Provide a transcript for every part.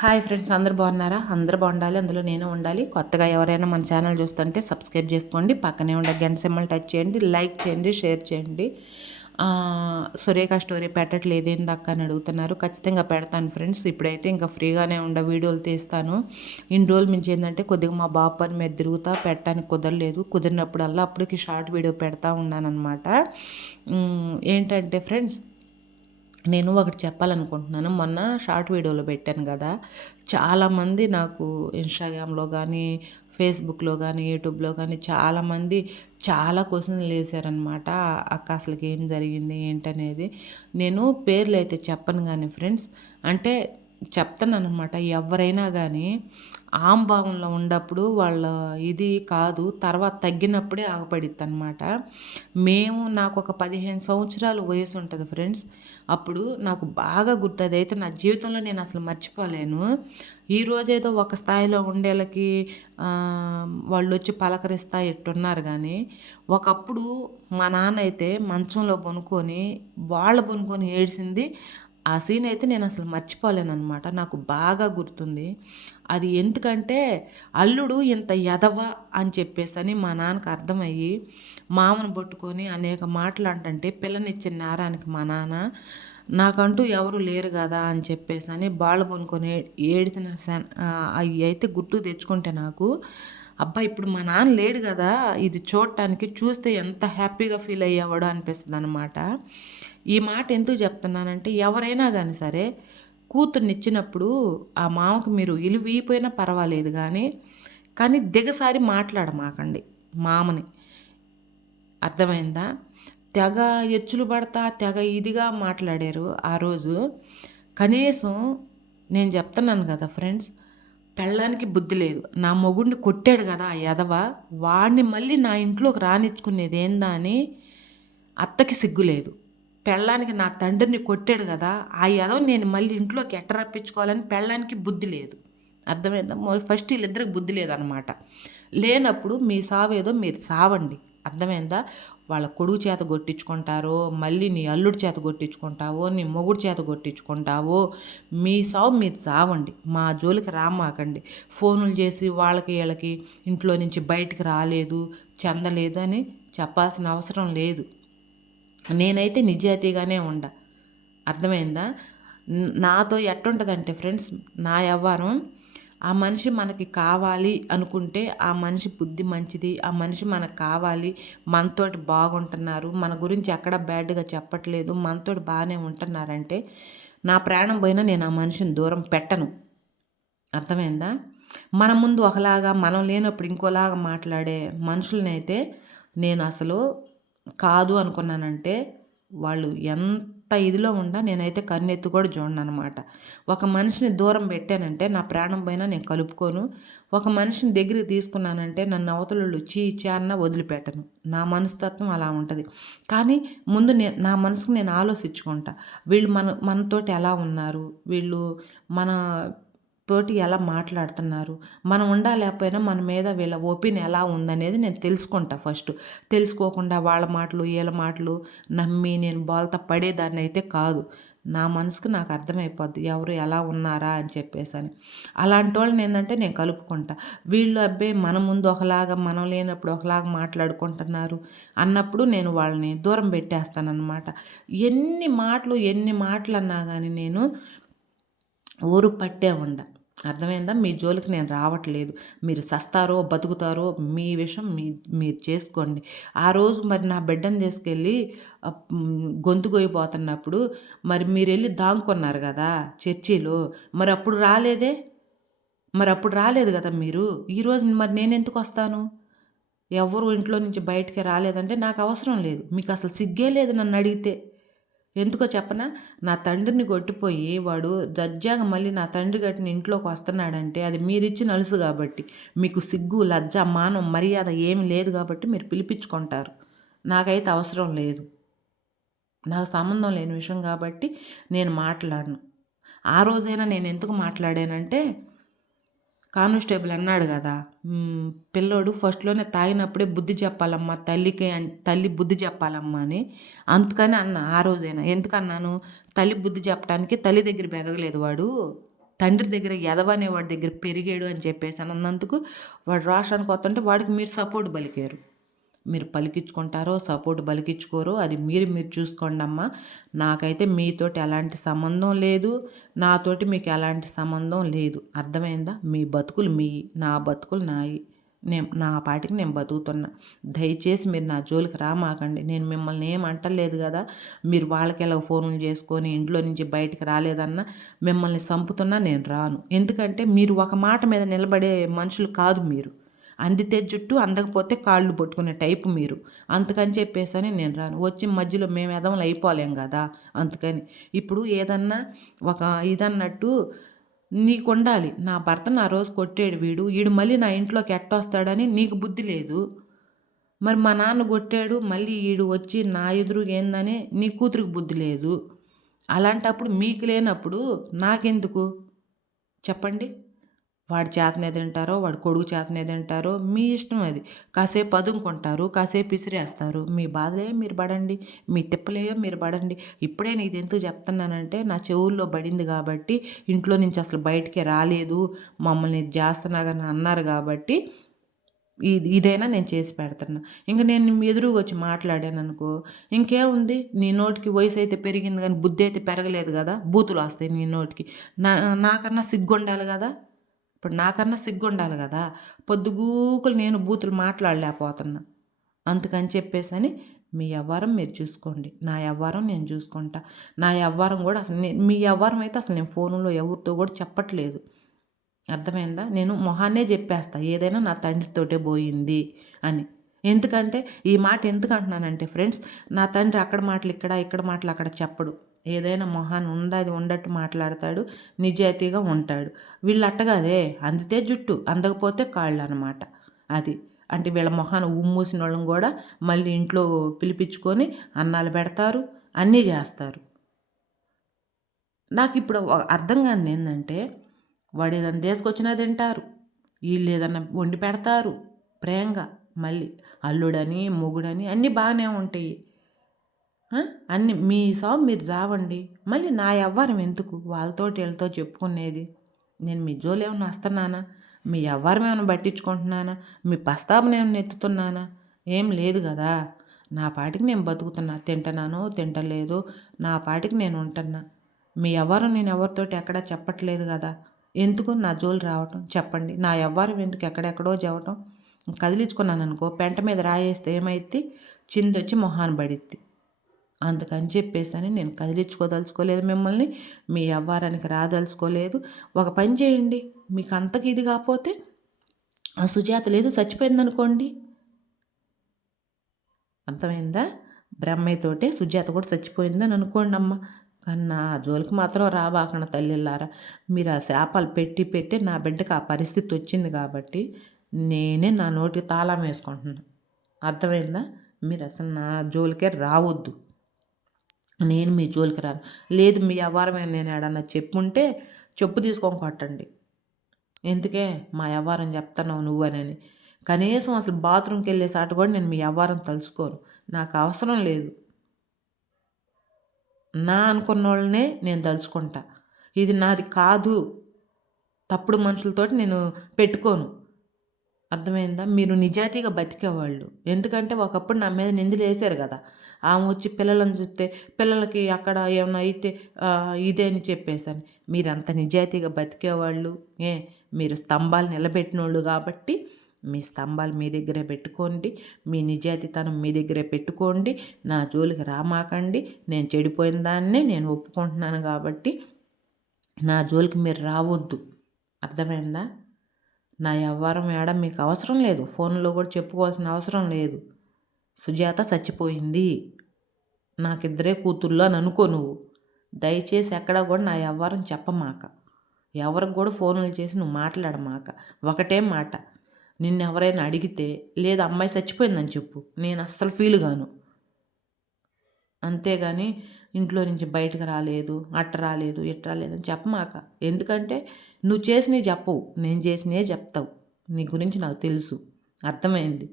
Hi friends అందరు బాగున్నారా? అందరు బాగుండాలి అందులో నేను ఉండాలి. కొత్తగా ఎవరైనా మన ఛానల్ చూస్తుంటే సబ్స్క్రైబ్ చేసుకోండి. పక్కనే ఉండే గంట సింబల్ టచ్ చేయండి లైక్ చేయండి షేర్ చేయండి. సురేఖ స్టోరీ పెట్టట్లేదు ఏందక్క అని అడుగుతున్నారు. ఖచ్చితంగా పెడతాను ఫ్రెండ్స్. ఇప్పుడైతే ఇంకా ఫ్రీగానే ఉండే వీడియోలు తీస్తాను. ఇన్ని రోజులు మించి ఏంటంటే కొద్దిగా మా బాబు పని మీద తిరుగుతా పెట్టడానికి కుదరలేదు. కుదిరినప్పుడల్లా అప్పటికి షార్ట్ వీడియో పెడతా ఉన్నాను అనమాట ఏంటంటే ఫ్రెండ్స్ నేను ఒకటి చెప్పాలనుకుంటున్నాను. మొన్న షార్ట్ వీడియోలో పెట్టాను కదా. చాలామంది నాకు ఇన్స్టాగ్రామ్లో కానీ ఫేస్బుక్లో కానీ యూట్యూబ్లో కానీ చాలామంది చాలా క్వశ్చన్లు వేసారనమాట అక్క అసలుకి ఏం జరిగింది ఏంటనేది. నేను పేర్లు అయితే చెప్పను కానీ ఫ్రెండ్స్. అంటే చెప్తున్నాను అనమాట ఎవరైనా కానీ ఆంభావంలో ఉన్నప్పుడు వాళ్ళ ఇది కాదు తర్వాత తగ్గినప్పుడే ఆగపడిద్ది అనమాట మేము నాకు ఒక పదిహేను సంవత్సరాలు వయసు ఉంటుంది ఫ్రెండ్స్. అప్పుడు నాకు బాగా గుర్తుంది అయితే నా జీవితంలో నేను అసలు మర్చిపోలేను. ఈ ఒక స్థాయిలో ఉండేళ్ళకి వాళ్ళు వచ్చి పలకరిస్తా ఎట్టున్నారు కానీ ఒకప్పుడు మా నాన్న అయితే మంచంలో పనుకొని వాళ్ళ పనుకొని ఏడ్చింది ఆ సీన్ అయితే నేను అసలు మర్చిపోలేనమాట నాకు బాగా గుర్తుంది. అది ఎందుకంటే అల్లుడు ఇంత ఎదవ అని చెప్పేసి అని మా నాన్నకు అర్థమయ్యి మామను పట్టుకొని అనేక మాటలు అంటంటే పిల్లనిచ్చిన నేరానికి మా నాన్న నాకంటూ ఎవరు లేరు కదా అని చెప్పేసి అని బాళ్ళు పనుకొని ఏడిసిన అవి అయితే గుర్తు తెచ్చుకుంటే నాకు అబ్బా ఇప్పుడు మా నాన్న లేడు కదా ఇది చూడటానికి చూస్తే ఎంత హ్యాపీగా ఫీల్ అయ్యేవాడో అనిపిస్తుంది అనమాట ఈ మాట ఎందుకు చెప్తున్నానంటే ఎవరైనా కానీ సరే కూతుర్నిచ్చినప్పుడు ఆ మామకు మీరు ఇలువీపోయినా పర్వాలేదు కానీ కానీ దిగసారి మాట్లాడమాకండి మామని. అర్థమైందా? తెగ ఎచ్చులు పడతా తెగ ఇదిగా మాట్లాడారు ఆ రోజు. కనీసం నేను చెప్తున్నాను కదా ఫ్రెండ్స్ పెళ్ళానికి బుద్ధి లేదు. నా మొగుడిని కొట్టాడు కదా ఆ ఎదవ వాడిని మళ్ళీ నా ఇంట్లోకి రానిచ్చుకునేది ఏందా అని అత్తకి సిగ్గు లేదు. పెళ్ళానికి నా తండ్రిని కొట్టాడు కదా ఆ ఎదవ నేను మళ్ళీ ఇంట్లోకి ఎట్ట రప్పించుకోవాలని పెళ్ళానికి బుద్ధి లేదు. అర్థమైందా? ఫస్ట్ వీళ్ళిద్దరికి బుద్ధి లేదనమాట లేనప్పుడు మీ సావేదో మీరు సావండి. అర్థమైందా? వాళ్ళ కొడుకు చేత కొట్టించుకుంటారో మళ్ళీ నీ అల్లుడి చేత కొట్టించుకుంటావో నీ మొగుడు చేత కొట్టించుకుంటావో మీ సావు మీరు సావండి. మా జోలికి రామాకండి. ఫోనులు చేసి వాళ్ళకి వీళ్ళకి ఇంట్లో నుంచి బయటికి రాలేదు చెందలేదు అని చెప్పాల్సిన అవసరం లేదు. నేనైతే నిజాయితీగానే ఉండ. అర్థమైందా? నాతో ఎట్టుంటుందంటే ఫ్రెండ్స్ నా వ్యవహారం ఆ మనిషి మనకి కావాలి అనుకుంటే ఆ మనిషి బుద్ధి మంచిది ఆ మనిషి మనకు కావాలి మనతోటి బాగుంటున్నారు మన గురించి ఎక్కడ బ్యాడ్గా చెప్పట్లేదు మనతోటి బాగానే ఉంటున్నారంటే నా ప్రాణం పోయినా నేను ఆ మనిషిని దూరం పెట్టను. అర్థమైందా? మన ముందు ఒకలాగా మనం లేనప్పుడు ఇంకోలాగా మాట్లాడే మనుషులనైతే నేను అసలు కాదు అనుకున్నానంటే వాళ్ళు ఎంత ఇదిలో ఉండా నేనైతే కన్నెత్తి కూడా చూడను అనమాట ఒక మనిషిని దూరం పెట్టానంటే నా ప్రాణం పైన నేను కలుపుకోను. ఒక మనిషిని దగ్గరికి తీసుకున్నానంటే నన్ను అవతలు చీ చీ అన్న వదిలిపెట్టను. నా మనస్తత్వం అలా ఉంటుంది. కానీ ముందు నేను నా మనసుకు నేను ఆలోచించుకుంటా. వీళ్ళు మన మనతోటి ఎలా ఉన్నారు? వీళ్ళు మన తోటి ఎలా మాట్లాడుతున్నారు? మనం ఉండాలేకపోయినా మన మీద వీళ్ళ ఓపెన్ ఎలా ఉందనేది నేను తెలుసుకుంటా ఫస్ట్. తెలుసుకోకుండా వాళ్ళ మాటలు వీళ్ళ మాటలు నమ్మి నేను బోల్త పడేదాన్ని అయితే కాదు. నా మనసుకు నాకు అర్థమైపోద్ది. ఎవరు ఎలా ఉన్నారా అని చెప్పేసి అని అలాంటి వాళ్ళని ఏంటంటే నేను కలుపుకుంటా. వీళ్ళు అబ్బాయి మన ముందు ఒకలాగా మనం లేనప్పుడు ఒకలాగా మాట్లాడుకుంటున్నారు అన్నప్పుడు నేను వాళ్ళని దూరం పెట్టేస్తానన్నమాట. ఎన్ని మాటలు ఎన్ని మాటలు అన్నా కానీ నేను ఊరు పట్టే ఉండ. అర్థమైందా? మీ జోలికి నేను రావట్లేదు. మీరు సస్తారో బతుకుతారో మీ విషయం మీ మీరు చేసుకోండి. ఆ రోజు మరి నా బిడ్డను తీసుకెళ్ళి గొంతు గొయ్యిపోతున్నప్పుడు మరి మీరు వెళ్ళి దాంకున్నారు కదా చర్చిలో. మరి అప్పుడు రాలేదే? మరి అప్పుడు రాలేదు కదా మీరు? ఈరోజు మరి నేను ఎందుకు వస్తాను? ఎవరు ఇంట్లో నుంచి బయటికి రాలేదంటే నాకు అవసరం లేదు. మీకు అసలు సిగ్గే లేదు నన్ను అడిగితే. ఎందుకో చెప్పనా? నా తండ్రిని కొట్టిపోయి వాడు జడ్జాగ మళ్ళీ నా తండ్రి గట్టిన ఇంట్లోకి వస్తున్నాడంటే అది మీరిచ్చిన అలుసు కాబట్టి. మీకు సిగ్గు లజ్జ మానం మర్యాద ఏమి లేదు కాబట్టి మీరు పిలిపించుకుంటారు. నాకైతే అవసరం లేదు. నాకు సంబంధం లేని విషయం కాబట్టి నేను మాట్లాడను. ఆ రోజైనా నేను ఎందుకు మాట్లాడానంటే కానిస్టేబుల్ అన్నాడు కదా. పిల్లోడు ఫస్ట్లోనే తాగినప్పుడే బుద్ధి చెప్పాలమ్మా తల్లికి తల్లి బుద్ధి చెప్పాలమ్మా అని అందుకని అన్న ఆ రోజైనా. ఎందుకన్నాను? తల్లి బుద్ధి చెప్పడానికి తల్లి దగ్గర బెదగలేదు వాడు. తండ్రి దగ్గర ఎదవనే వాడి దగ్గర పెరిగాడు అని చెప్పేసి అన్నందుకు వాడు రాష్ట్రానికి వస్తుంటే వాడికి మీరు సపోర్ట్ పలికారు మీరు పలికించుకుంటారో సపోర్ట్ పలికించుకోరో అది మీరు మీరు చూసుకోండి అమ్మా. నాకైతే మీతోటి ఎలాంటి సంబంధం లేదు. నాతోటి మీకు ఎలాంటి సంబంధం లేదు. అర్థమైందా? మీ బతుకులు మీ నా బతుకులు నాయి. నేను నా పాటికి నేను బతుకుతున్నా. దయచేసి మీరు నా జోలికి రామాకండి. నేను మిమ్మల్ని ఏం అంటలేదు కదా? మీరు వాళ్ళకి ఎలా ఫోన్లు చేసుకొని ఇంట్లో నుంచి బయటికి రాలేదన్నా మిమ్మల్ని చంపుతున్నా నేను రాను. ఎందుకంటే మీరు ఒక మాట మీద నిలబడే మనుషులు కాదు మీరు. అందితే జుట్టు అందకపోతే కాళ్ళు పట్టుకునే టైపు మీరు. అందుకని చెప్పేసని నేను రాను. వచ్చి మధ్యలో మేము ఎదవలు అయిపోలేం కదా అందుకని. ఇప్పుడు ఏదన్నా ఒక ఇదన్నట్టు నీకు ఉండాలి. నా భర్త నా రోజు కొట్టాడు వీడు. వీడు మళ్ళీ నా ఇంట్లోకి ఎట్టొస్తాడని నీకు బుద్ధి లేదు. మరి మా నాన్న కొట్టాడు. మళ్ళీ వీడు వచ్చి నా ఎదురు ఏందని నీ కూతురికి బుద్ధి లేదు. అలాంటప్పుడు మీకు లేనప్పుడు నాకెందుకు? చెప్పండి. వాడి చేతనే తింటారో వాడి కొడుకు చేతనే తింటారో మీ ఇష్టం అది. కాసేపు పదునుకుంటారు కాసేపు విసిరేస్తారు. మీ బాధలే మీరు పడండి మీ తిప్పలేయో మీరు పడండి. ఇప్పుడే నీకు ఎందుకు చెప్తున్నానంటే నా చెవుల్లో పడింది కాబట్టి ఇంట్లో నుంచి అసలు బయటికి రాలేదు మమ్మల్ని చేస్తున్నాగా అన్నారు కాబట్టి ఇది ఇదైనా నేను చేసి పెడుతున్నా. ఇంకా నేను మీ ఎదురుగా వచ్చి మాట్లాడాను అనుకో ఇంకేముంది? నీ నోటికి వయసు అయితే పెరిగింది కానీ బుద్ధి అయితే పెరగలేదు కదా బూతులు వస్తాయి నీ నోటికి. నా నాకన్నా సిగ్గు ఉండాలి కదా? ఇప్పుడు నాకన్నా సిగ్గు ఉండాలి కదా. పొద్దుగూకులు నేను బూతులు మాట్లాడలేకపోతున్నా. అందుకని చెప్పేసని మీ వ్యవహారం మీరు చూసుకోండి. నా వ్యవహారం నేను చూసుకుంటా. నా వ్యవహారం కూడా అసలు నేను మీ వ్యవహారం అయితే అసలు నేను ఫోన్లో ఎవరితో కూడా చెప్పట్లేదు. అర్థమైందా? నేను మొహాన్నే చెప్పేస్తా. ఏదైనా నా తండ్రితోటే పోయింది అని. ఎందుకంటే ఈ మాట ఎందుకు అంటున్నానంటే ఫ్రెండ్స్ నా తండ్రి అక్కడ మాటలు ఇక్కడ ఇక్కడ మాటలు అక్కడ చెప్పడు. ఏదైనా మొహాన్ని ఉండది ఉండట్టు మాట్లాడతాడు నిజాయితీగా ఉంటాడు. వీళ్ళు అట్టగాదే అందితే జుట్టు అందకపోతే కాళ్ళు అనమాట అది. అంటే వీళ్ళ మొహాన్ని ఉమ్మూసిన వాళ్ళని కూడా మళ్ళీ ఇంట్లో పిలిపించుకొని అన్నాలు పెడతారు అన్నీ చేస్తారు. నాకు ఇప్పుడు అర్థం కాని ఏంటంటే వాడు ఏదైనా తీసుకొచ్చినా తింటారు వీళ్ళు ఏదన్నా వండి పెడతారు ప్రేమగా మళ్ళీ అల్లుడని మొగుడని అన్నీ బాగానే ఉంటాయి. అన్ని మీ సాబ్ మీరు జావండి. మళ్ళీ నా ఎవ్వరం ఎందుకు? వాళ్ళతో వీళ్ళతో చెప్పుకునేది. నేను మీ జోలు ఏమైనా వస్తున్నానా? మీ ఎవ్వరం ఏమైనా పట్టించుకుంటున్నానా? మీ ప్రస్తావన ఏమైనా ఎత్తుతున్నానా? ఏం లేదు కదా. నా పాటికి నేను బతుకుతున్నా. తింటున్నాను తింటలేదు నా పాటికి నేను ఉంటున్నా. మీ ఎవ్వరం నేను ఎవరితోటి ఎక్కడా చెప్పట్లేదు కదా. ఎందుకు నా జోలు రావటం? చెప్పండి. నా ఎవ్వరం ఎందుకు ఎక్కడెక్కడో చెప్పటం కదిలించుకున్నాను అనుకో పెంట మీద రాయేస్తే ఏమైద్ది? చిందొచ్చి మొహాన్ పడిద్ది. అందుకని చెప్పేసి నేను కదిలించుకోదలుచుకోలేదు మిమ్మల్ని మీ వ్యవహారానికి రాదలుచుకోలేదు. ఒక పని చేయండి మీకు అంతకి ఇది కాకపోతే ఆ సుజాత లేదు చచ్చిపోయిందనుకోండి. అర్థమైందా? బ్రహ్మయ్యతోటే సుజాత కూడా చచ్చిపోయిందని అనుకోండి అమ్మ కానీ నా జోలికి మాత్రం రాబాకన తల్లిల్లారా మీరు ఆ శాపాలు పెట్టి పెట్టి నా బిడ్డకు ఆ పరిస్థితి వచ్చింది కాబట్టి నేనే నా నోటికి తాళం వేసుకుంటున్నాను అర్థమైందా? మీరు అసలు నా జోలికే రావద్దు. నేను మీ జోలికి రాను. లేదు మీ వ్యవహారమే నేను ఏడన్నా చెప్పుంటే చెప్పు తీసుకొని కొట్టండి. ఎందుకే? మా వ్యవహారం చెప్తున్నావు నువ్వనని కనీసం అసలు బాత్రూమ్కి వెళ్ళే సాట కూడా నేను మీ వ్యవహారం తలుచుకోను నాకు అవసరం లేదు. నా అనుకున్న వాళ్ళనే నేను తలుచుకుంటా. ఇది నాది కాదు. తప్పుడు మనుషులతోటి నేను పెట్టుకోను. అర్థమైందా? మీరు నిజాయితీగా బతికేవాళ్ళు. ఎందుకంటే ఒకప్పుడు నా మీద నిందలు వేసారు కదా. ఆమె వచ్చి పిల్లలను చూస్తే పిల్లలకి అక్కడ ఏమైనా అయితే ఇదే అని చెప్పేశాను. మీరంత నిజాయితీగా బతికేవాళ్ళు. ఏ మీరు స్తంభాలు నిలబెట్టినోళ్ళు కాబట్టి మీ స్తంభాలు మీ దగ్గరే పెట్టుకోండి. మీ నిజాయితీతనం మీ దగ్గరే పెట్టుకోండి. నా జోలికి రామాకండి. నేను చెడిపోయిన దాన్నే నేను ఒప్పుకుంటున్నాను కాబట్టి నా జోలికి మీరు రావద్దు. అర్థమైందా? నా వ్యవహారం మేడం మీకు అవసరం లేదు. ఫోన్లో కూడా చెప్పుకోవాల్సిన అవసరం లేదు. సుజాత చచ్చిపోయింది. నాకిద్దరే కూతుర్లు అని అనుకో నువ్వు. దయచేసి ఎక్కడా కూడా నా వ్యవహారం చెప్పమాక. ఎవరికి కూడా ఫోన్లు చేసి నువ్వు మాట్లాడమాక. ఒకటే మాట. నిన్ను ఎవరైనా అడిగితే లేదు అమ్మాయి చచ్చిపోయిందని చెప్పు. నేను అస్సలు ఫీల్ గాను. అంతేగాని ఇంట్లో నుంచి బయటకు రాలేదు అట్ట రాలేదు ఇట్ట రాలేదని చెప్పమాక. ఎందుకంటే నువ్వు చేసినవి చెప్పవు నేను చేసినవే చెప్తావు. నీ గురించి నాకు తెలుసు. అర్థమైంది?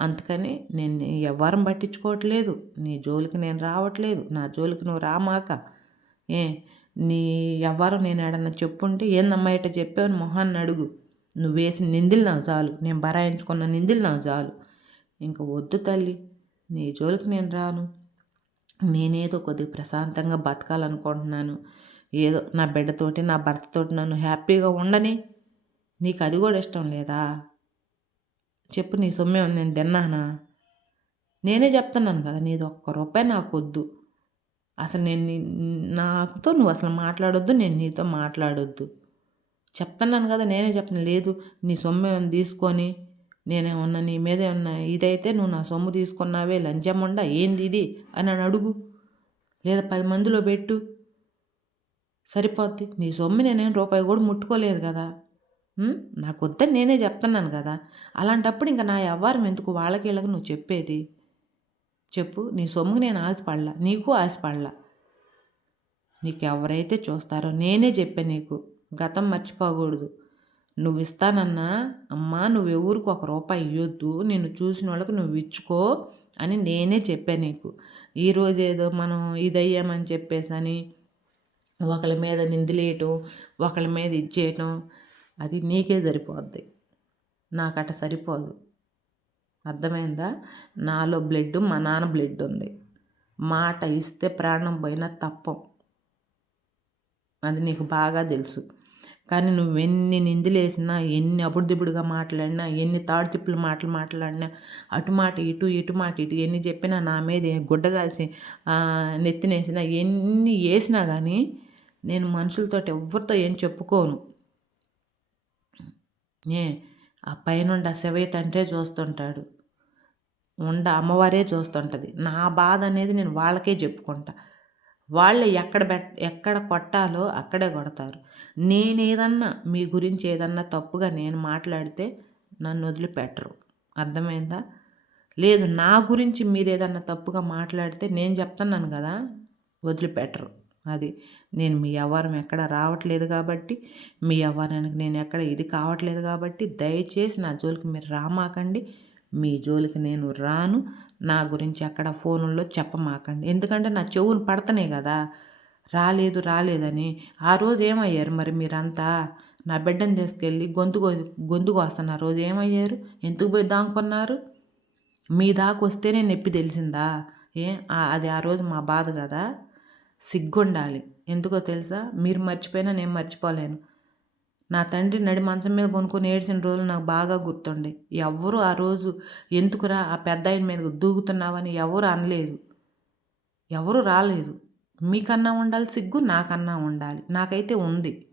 అందుకని నేను ఎవ్వరం పట్టించుకోవట్లేదు. నీ జోలికి నేను రావట్లేదు. నా జోలికి నువ్వు రామాక. ఏ నీ ఎవరు నేను ఏడన్నా చెప్పుంటే ఏందమ్మా ఇట చెప్పావని మొహాన్ని అడుగు. నువ్వు వేసిన నిందులు నాకు చాలు. నేను బరాయించుకున్న నిందులు నాకు చాలు. ఇంక వద్దు తల్లి. నీ జోలికి నేను రాను. నేనేదో కొద్దిగా ప్రశాంతంగా బతకాలనుకుంటున్నాను. ఏదో నా బిడ్డతోటి నా భర్తతోటి నన్ను హ్యాపీగా ఉండని నీకు అది కూడా ఇష్టం లేదా? చెప్పు నీ సొమ్మే నేను తిన్నానా? నేనే చెప్తున్నాను కదా నీది ఒక్క రూపాయి నాకు వద్దు అసలు నేను నాతో నాకుతో నువ్వు అసలు మాట్లాడొద్దు నేను నీతో మాట్లాడొద్దు. చెప్తున్నాను కదా నేనే చెప్తాను లేదు నీ సొమ్మే తీసుకొని నేనేమన్నా నీ మీద ఏమన్నా ఇదైతే నువ్వు నా సొమ్ము తీసుకున్నావే లంచముండా ఏంది ఇది? అని అడుగు. లేదా పది మందిలో పెట్టు. సరిపోద్ది. నీ సొమ్ము నేనేం రూపాయి కూడా ముట్టుకోలేదు కదా. నాకు వద్దని నేనే చెప్తున్నాను కదా. అలాంటప్పుడు ఇంకా నా వ్యవహారం ఎందుకు? వాళ్ళకి వీళ్ళకి నువ్వు చెప్పేది. చెప్పు. నీ సొమ్ముకు నేను ఆశపడలా. నీకు ఆశపడలా. నీకు ఎవరైతే చూస్తారో నేనే చెప్పాను నీకు. గతం మర్చిపోకూడదు. నువ్వు ఇస్తానన్నా అమ్మా నువ్వు ఎవరికి ఒక రూపాయి ఇవ్వద్దు నిన్ను చూసిన వాళ్ళకి నువ్వు ఇచ్చుకో అని నేనే చెప్పాను నీకు. ఈరోజు ఏదో మనం ఇదయ్యామని చెప్పేసి అని ఒకళ్ళ మీద నిందిలేయటం ఒకళ్ళ మీద ఇచ్చేయటం అది నీకే సరిపోద్ది. నాకట సరిపోదు. అర్థమైందా? నాలో బ్లడ్ మా నాన్న బ్లడ్ ఉంది. మాట ఇస్తే ప్రాణం పోయినా తప్పం. అది నీకు బాగా తెలుసు. కానీ నువ్వు ఎన్ని ఎన్ని అబుడుదిబుడుగా మాట్లాడినా ఎన్ని తాడు తిప్పులు మాటలు మాట్లాడినా అటు మాట ఇటు ఇటు మాట ఇటు ఎన్ని చెప్పినా నా మీద గుడ్డగాల్సి నెత్తినేసినా ఎన్ని వేసినా కానీ నేను మనుషులతో ఎవరితో ఏం చెప్పుకోను. ఏ ఆ పైనుండి ఆ శివయ్య అంటే చూస్తుంటాడు. ఉండ అమ్మవారే చూస్తుంటుంది. నా బాధ అనేది నేను వాళ్ళకే చెప్పుకుంటా. వాళ్ళు ఎక్కడ బెట్ ఎక్కడ కొట్టాలో అక్కడే కొడతారు. నేనేదన్నా మీ గురించి ఏదన్నా తప్పుగా నేను మాట్లాడితే నన్ను వదిలిపెట్టరు. అర్థమైందా? లేదు నా గురించి మీరు ఏదన్నా తప్పుగా మాట్లాడితే నేను చెప్తున్నాను కదా వదిలిపెట్టరు. అది నేను మీ వ్యవహారం ఎక్కడ రావట్లేదు కాబట్టి మీ వ్యవహారానికి నేను ఎక్కడ ఇది కావట్లేదు కాబట్టి దయచేసి నా జోలికి మీరు రామాకండి. మీ జోలికి నేను రాను. నా గురించి ఎక్కడ ఫోనుల్లో చెప్పమాకండి. ఎందుకంటే నా చెవును పడతనే కదా. రాలేదు రాలేదని. ఆ రోజు ఏమయ్యారు మరి మీరంతా? నా బిడ్డను తీసుకెళ్ళి గొంతు గొంతు కోస్తాను ఆ రోజు ఏమయ్యారు? ఎందుకు పోయి దాముకున్నారు మీ దాకా వస్తేనే నొప్పి తెలిసిందా? ఏ అది ఆ రోజు మా బాధ కదా. సిగ్గుండాలి. ఎందుకో తెలుసా? మీరు మర్చిపోయినా నేను మర్చిపోలేను. నా తండ్రి నడి మంచం మీద పనుకొని ఏడ్చిన రోజులు నాకు బాగా గుర్తుండే. ఎవ్వరు ఆ రోజు ఎందుకురా ఆ పెద్ద ఆయన మీద దూకుతున్నావని ఎవరు అనలేదు. ఎవరు రాలేదు. మీకన్నా ఉండాలి సిగ్గు నాకన్నా ఉండాలి. నాకైతే ఉంది.